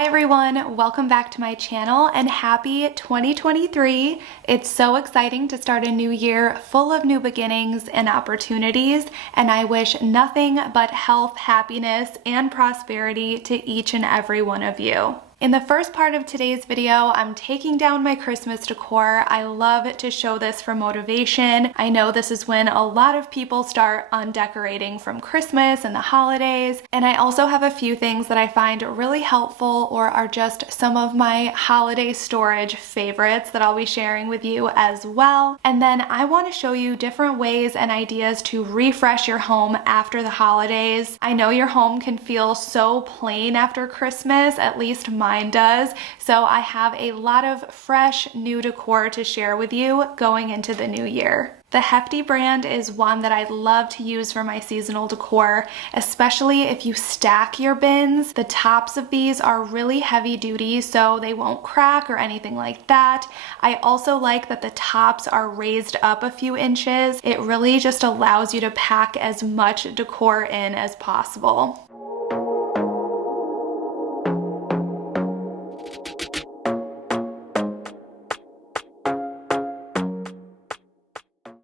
Hi everyone, welcome back to my channel and happy 2023. It's so exciting to start a new year full of new beginnings and opportunities, and I wish nothing but health, happiness, and prosperity to each and every one of you. In the first part of today's video, I'm taking down my Christmas decor. I love to show this for motivation. I know this is when a lot of people start on decorating from Christmas and the holidays, and I also have a few things that I find really helpful or are just some of my holiday storage favorites that I'll be sharing with you as well. And then I want to show you different ways and ideas to refresh your home after the holidays. I know your home can feel so plain after Christmas, at least mine does, so I have a lot of fresh new decor to share with you going into the new year. The Hefty brand is one that I love to use for my seasonal decor, especially if you stack your bins. The tops of these are really heavy duty, so they won't crack or anything like that. I also like that the tops are raised up a few inches. It really just allows you to pack as much decor in as possible.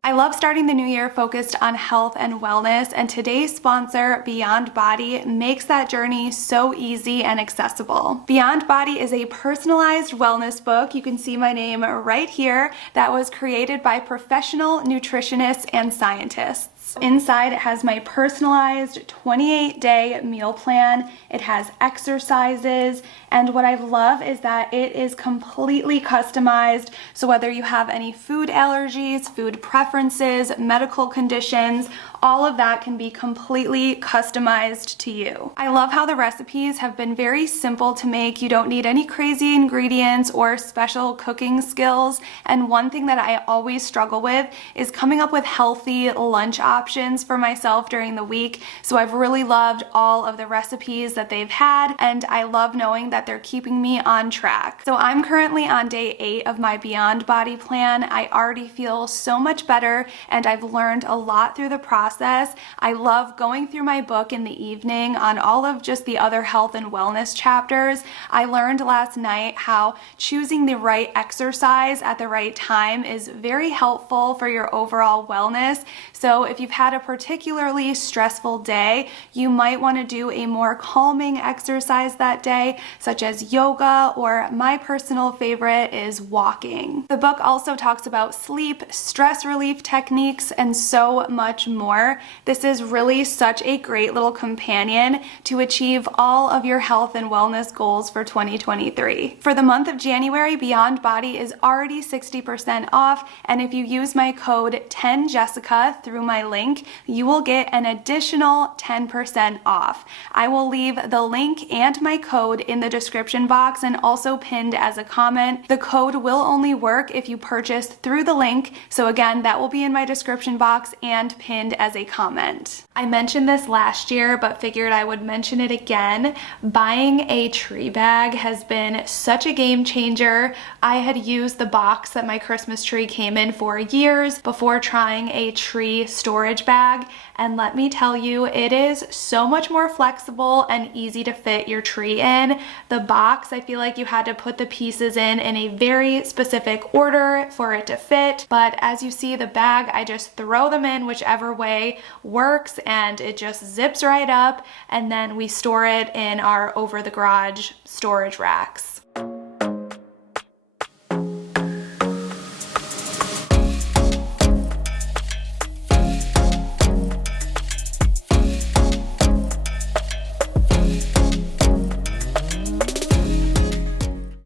I love starting the new year focused on health and wellness, and today's sponsor, Beyond Body, makes that journey so easy and accessible. Beyond Body is a personalized wellness book, you can see my name right here, that was created by professional nutritionists and scientists. Inside it has my personalized 28-day meal plan. It has exercises, and what I love is that it is completely customized, so whether you have any food allergies, food preferences, medical conditions, all of that can be completely customized to you. I love how the recipes have been very simple to make. You don't need any crazy ingredients or special cooking skills, and one thing that I always struggle with is coming up with healthy lunch options for myself during the week, so I've really loved all of the recipes that they've had, and I love knowing that they're keeping me on track. So I'm currently on day 8 of my Beyond Body plan. I already feel so much better, and I've learned a lot through the process. I love going through my book in the evening on all of just the other health and wellness chapters. I learned last night how choosing the right exercise at the right time is very helpful for your overall wellness. So if you've had a particularly stressful day, you might want to do a more calming exercise that day, such as yoga, or my personal favorite is walking. The book also talks about sleep, stress relief techniques, and so much more. This is really such a great little companion to achieve all of your health and wellness goals for 2023. For the month of January, Beyond Body is already 60% off, and if you use my code 10Jessica through my link, you will get an additional 10% off. I will leave the link and my code in the description box and also pinned as a comment. The code will only work if you purchase through the link, so again, that will be in my description box and pinned as a comment. I mentioned this last year, but figured I would mention it again. Buying a tree bag has been such a game changer. I had used the box that my Christmas tree came in for years before trying a tree storage bag, and let me tell you, it is so much more flexible and easy to fit your tree in. The box, I feel like you had to put the pieces in a very specific order for it to fit, but as you see, the bag, I just throw them in whichever way works, and it just zips right up, and then we store it in our over the garage storage racks.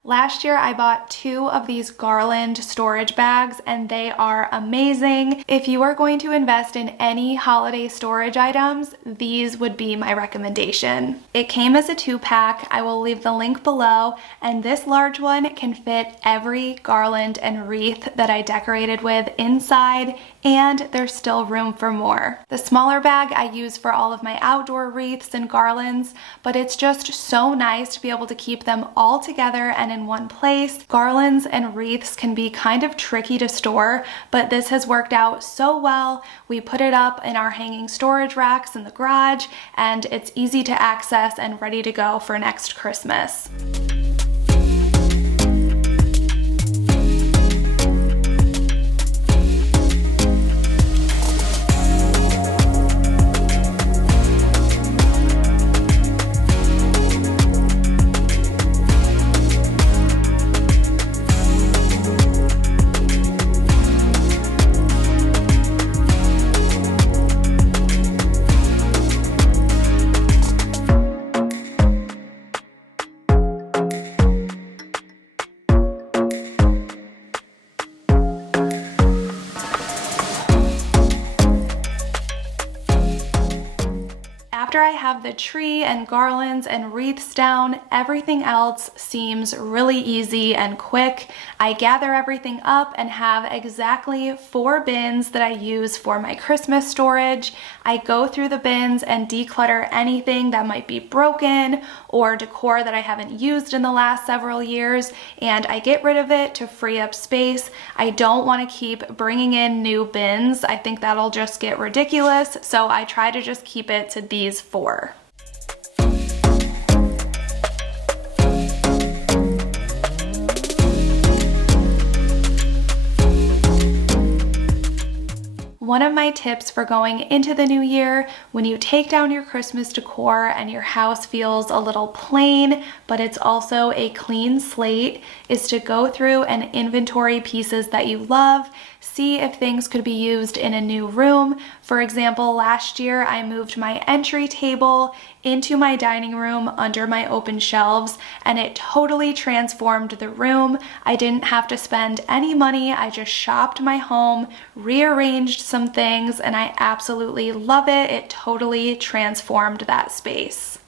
Last year I bought 2 of these garland storage bags, and they are amazing. If you are going to invest in any holiday storage items, these would be my recommendation. It came as a 2-pack. I will leave the link below, and this large one can fit every garland and wreath that I decorated with inside, and there's still room for more. The smaller bag I use for all of my outdoor wreaths and garlands, but it's just so nice to be able to keep them all together and in in one place. Garlands and wreaths can be kind of tricky to store, but this has worked out so well. We put it up in our hanging storage racks in the garage, and it's easy to access and ready to go for next Christmas. After I have the tree and garlands and wreaths down, everything else seems really easy and quick. I gather everything up and have exactly 4 bins that I use for my Christmas storage. I go through the bins and declutter anything that might be broken or decor that I haven't used in the last several years, and I get rid of it to free up space. I don't want to keep bringing in new bins. I think that'll just get ridiculous, so I try to just keep it to these 4. One of my tips for going into the new year, when you take down your Christmas decor and your house feels a little plain, but it's also a clean slate, is to go through and inventory pieces that you love, see if things could be used in a new room. For example, last year I moved my entry table into my dining room under my open shelves, and it totally transformed the room. I didn't have to spend any money. I just shopped my home, rearranged some things, and I absolutely love it. It totally transformed that space.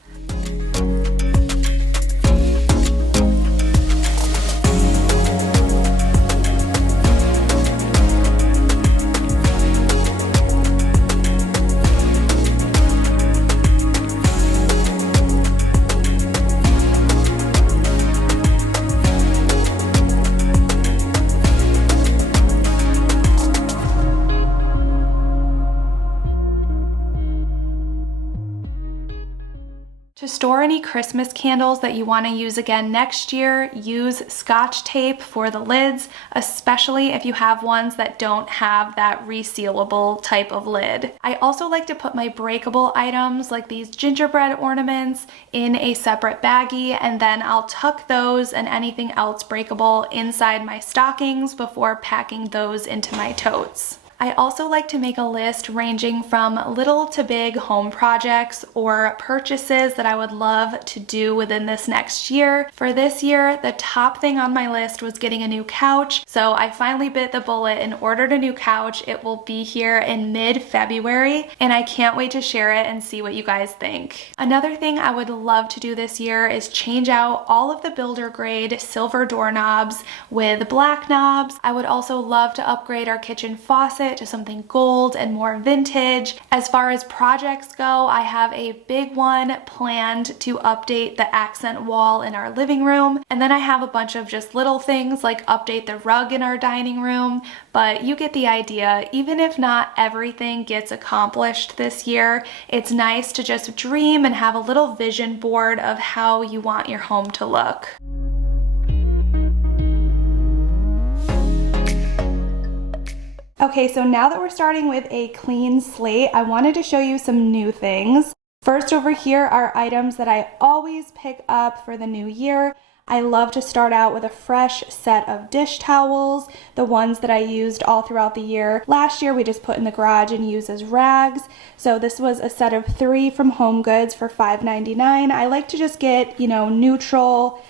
To store any Christmas candles that you want to use again next year, use Scotch tape for the lids, especially if you have ones that don't have that resealable type of lid. I also like to put my breakable items like these gingerbread ornaments in a separate baggie, and then I'll tuck those and anything else breakable inside my stockings before packing those into my totes. I also like to make a list ranging from little to big home projects or purchases that I would love to do within this next year. For this year, the top thing on my list was getting a new couch, so I finally bit the bullet and ordered a new couch. It will be here in mid-February, and I can't wait to share it and see what you guys think. Another thing I would love to do this year is change out all of the builder grade silver doorknobs with black knobs. I would also love to upgrade our kitchen faucet to something gold and more vintage. As far as projects go, I have a big one planned to update the accent wall in our living room, and then I have a bunch of just little things like update the rug in our dining room, but you get the idea. Even if not everything gets accomplished this year, it's nice to just dream and have a little vision board of how you want your home to look. Okay, so now that we're starting with a clean slate, I wanted to show you some new things. First, over here are items that I always pick up for the new year. I love to start out with a fresh set of dish towels, the ones that I used all throughout the year. Last year we just put in the garage and used as rags. So this was a set of 3 from HomeGoods for $5.99. I like to just get, neutral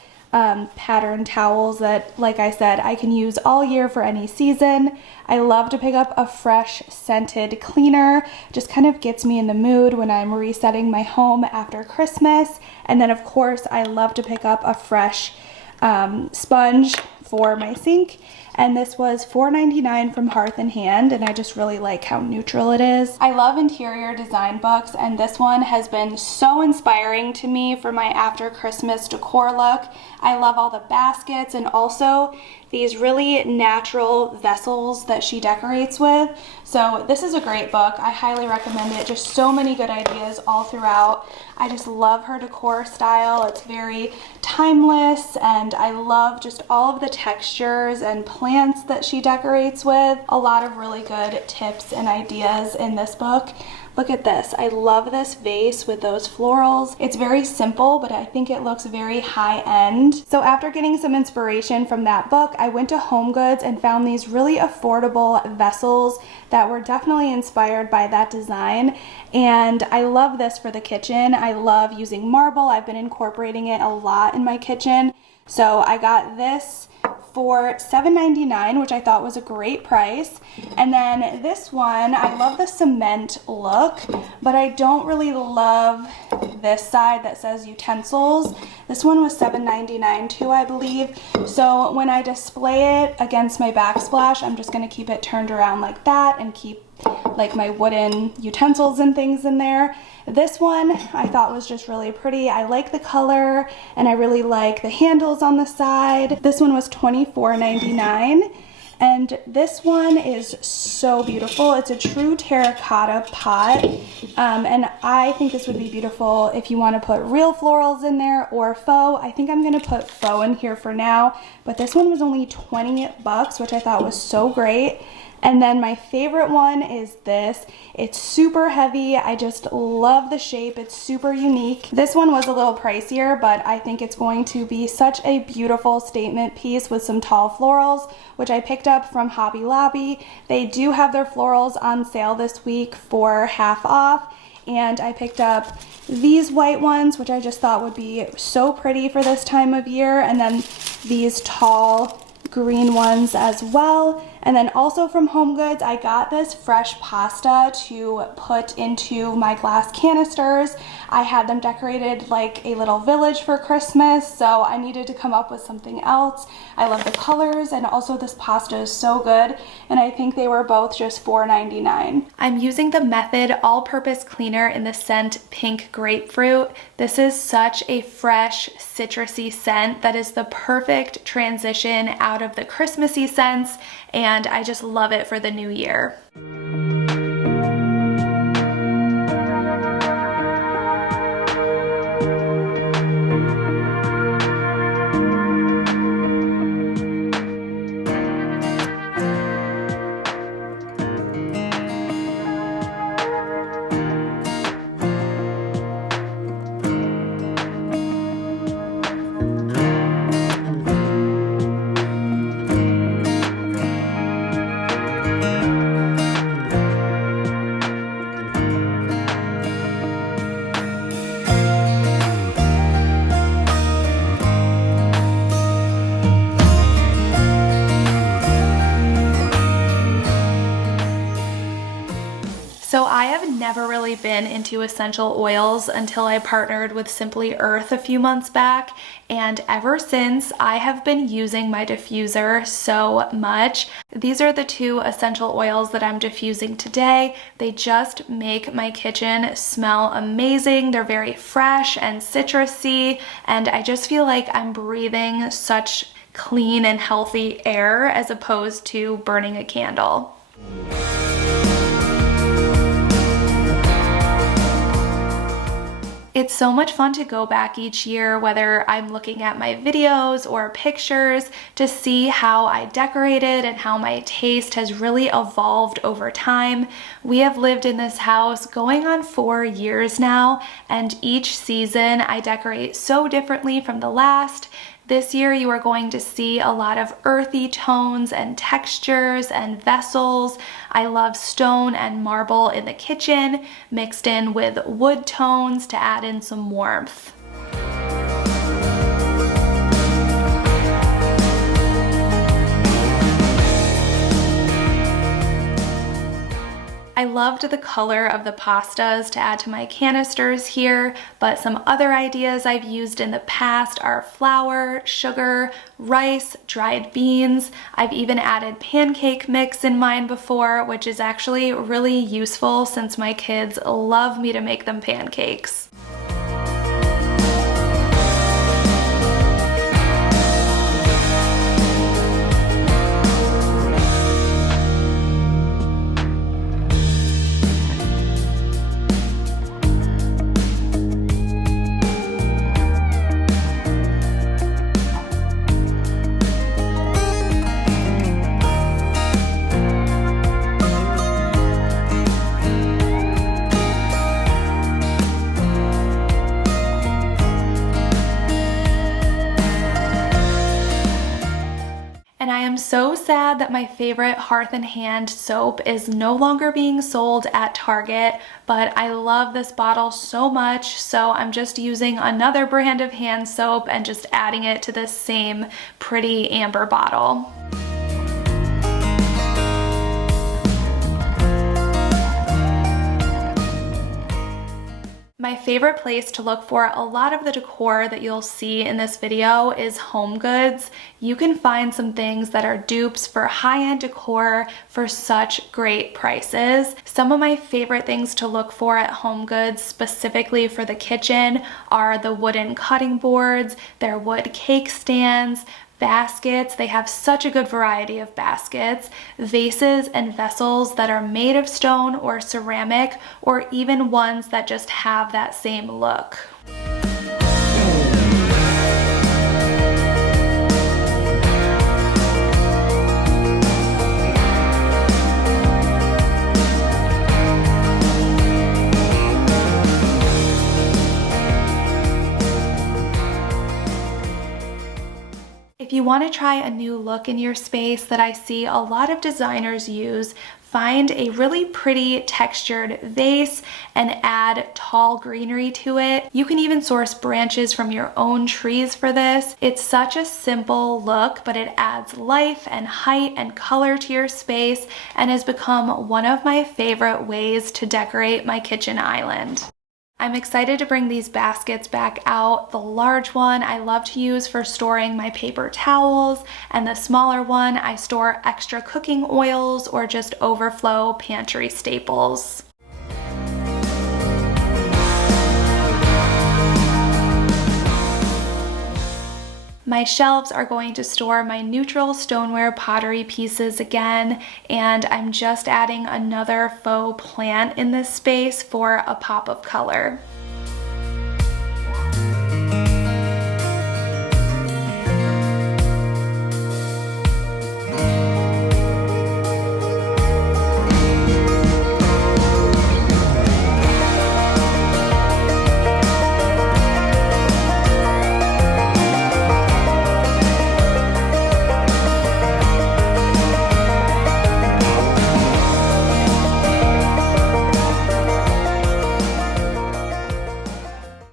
pattern towels that, like I said, I can use all year for any season. I love to pick up a fresh scented cleaner. Just kind of gets me in the mood when I'm resetting my home after Christmas. And then of course I love to pick up a fresh sponge for my sink, and this was $4.99 from Hearth and Hand, and I just really like how neutral it is. I love interior design books, and this one has been so inspiring to me for my after Christmas decor look. I love all the baskets and also these really natural vessels that she decorates with. So this is a great book. I highly recommend it. Just so many good ideas all throughout. I just love her decor style. It's very timeless, and I love just all of the textures and plants that she decorates with. A lot of really good tips and ideas in this book. Look at this. I love this vase with those florals. It's very simple, but I think it looks very high-end. So after getting some inspiration from that book, I went to HomeGoods and found these really affordable vessels that were definitely inspired by that design. And I love this for the kitchen. I love using marble. I've been incorporating it a lot in my kitchen. So I got this for $7.99, which I thought was a great price. And then this one, I love the cement look, but I don't really love this side that says utensils. This one was $7.99 too, I believe. So when I display it against my backsplash, I'm just gonna keep it turned around like that and keep like my wooden utensils and things in there. This one I thought was just really pretty. I like the color, and I really like the handles on the side. This one was $24.99, and this one is so beautiful. It's a true terracotta pot, and I think this would be beautiful if you want to put real florals in there or faux. I think I'm going to put faux in here for now, but this one was only 20 bucks, which I thought was so great. And then my favorite one is this. It's super heavy. I just love the shape. It's super unique. This one was a little pricier, but I think it's going to be such a beautiful statement piece with some tall florals, which I picked up from Hobby Lobby. They do have their florals on sale this week for half off. And I picked up these white ones, which I just thought would be so pretty for this time of year. And then these tall green ones as well. And then also from HomeGoods, I got this fresh pasta to put into my glass canisters. I had them decorated like a little village for Christmas, so I needed to come up with something else. I love the colors, and also this pasta is so good, and I think they were both just $4.99. I'm using the Method all-purpose cleaner in the scent Pink Grapefruit. This is such a fresh, citrusy scent that is the perfect transition out of the Christmassy scents, and I just love it for the new year. So I have never really been into essential oils until I partnered with Simply Earth a few months back, and ever since I have been using my diffuser so much. These are the two essential oils that I'm diffusing today. They just make my kitchen smell amazing. They're very fresh and citrusy, and I just feel like I'm breathing such clean and healthy air as opposed to burning a candle. It's so much fun to go back each year, whether I'm looking at my videos or pictures, to see how I decorated and how my taste has really evolved over time. We have lived in this house going on 4 years now, and each season I decorate so differently from the last. This year you are going to see a lot of earthy tones and textures and vessels. I love stone and marble in the kitchen, mixed in with wood tones to add in some warmth. I love loved the color of the pastas to add to my canisters here, but some other ideas I've used in the past are flour, sugar, rice, dried beans. I've even added pancake mix in mine before, which is actually really useful since my kids love me to make them pancakes. And I am so sad that my favorite Hearth and Hand soap is no longer being sold at Target, but I love this bottle so much, so I'm just using another brand of hand soap and just adding it to this same pretty amber bottle. My favorite place to look for a lot of the decor that you'll see in this video is HomeGoods. You can find some things that are dupes for high-end decor for such great prices. Some of my favorite things to look for at HomeGoods, specifically for the kitchen, are the wooden cutting boards, their wood cake stands, baskets. They have such a good variety of baskets, vases and vessels that are made of stone or ceramic, or even ones that just have that same look. If you want to try a new look in your space that I see a lot of designers use, find a really pretty textured vase and add tall greenery to it. You can even source branches from your own trees for this. It's such a simple look, but it adds life and height and color to your space and has become one of my favorite ways to decorate my kitchen island. I'm excited to bring these baskets back out. The large one I love to use for storing my paper towels, and the smaller one I store extra cooking oils or just overflow pantry staples. My shelves are going to store my neutral stoneware pottery pieces again, and I'm just adding another faux plant in this space for a pop of color.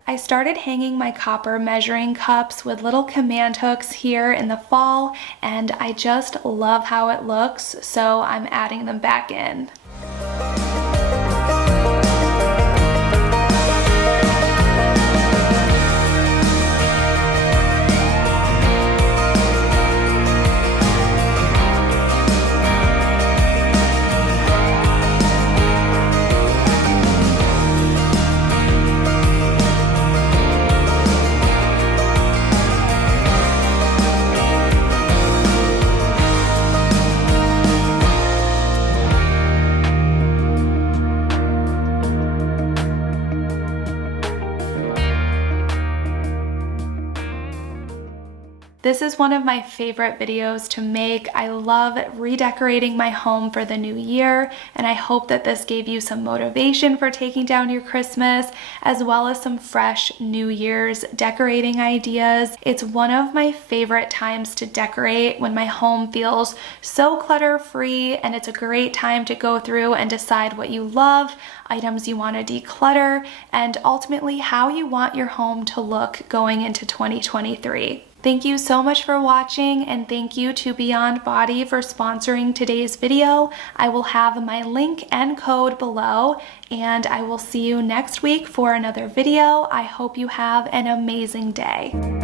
I started hanging my copper measuring cups with little command hooks here in the fall, and I just love how it looks, so I'm adding them back in. This is one of my favorite videos to make. I love redecorating my home for the new year, and I hope that this gave you some motivation for taking down your Christmas, as well as some fresh New Year's decorating ideas. It's one of my favorite times to decorate, when my home feels so clutter-free, and it's a great time to go through and decide what you love, items you want to declutter, and ultimately how you want your home to look going into 2023. Thank you so much for watching, and thank you to Beyond Body for sponsoring today's video. I will have my link and code below, and I will see you next week for another video. I hope you have an amazing day.